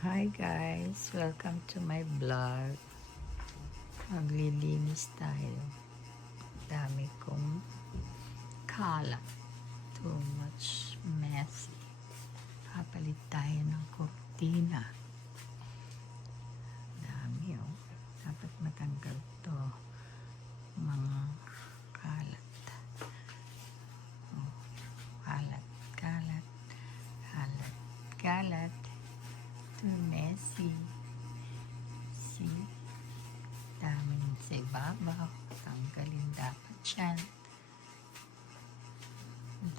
Hi guys! Welcome to my vlog. Maglilinis tayo. Dami kong kalat. Too much messy. Papalit tayo ng kortina. Dami oh. Dapat matanggal to. Mga kalat. Oh, kalat, kalat, kalat, kalat. Too messy. See? Daming sa ibabaw. Tanggalin dapat yan.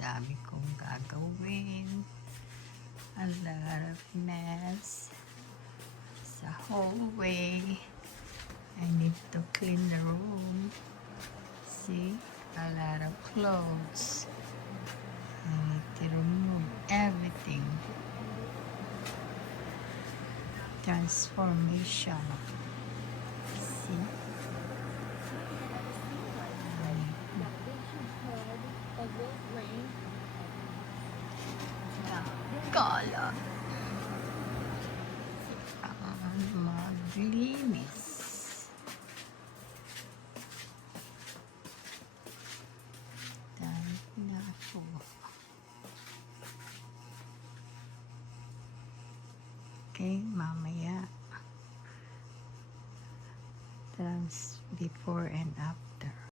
Dami kong gagawin. A lot of mess. Sa hallway. I need to clean the room. See? A lot of clothes. I need to remove everything. Transformation. See? Kala. Maglinis. Dahil na ako. Okay, mamaya. Before and after.